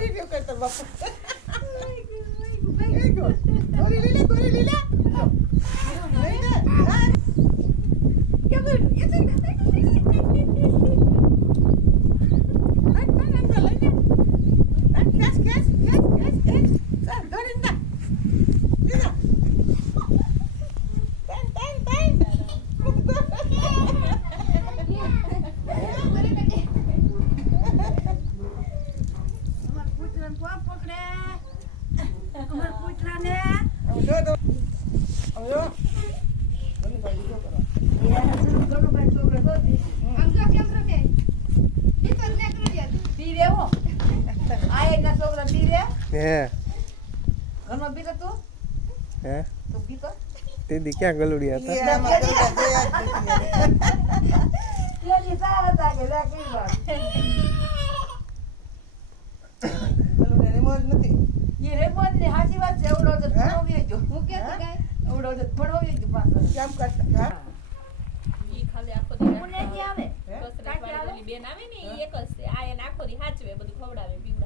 video કરતો બાપુ ગોરી લીલા દીદી ક્યાં ગલુડિયા હતા બેન આવે ને એક જ આ એને આખો દી હાચવે બધું ખવડાવે પીવડાવે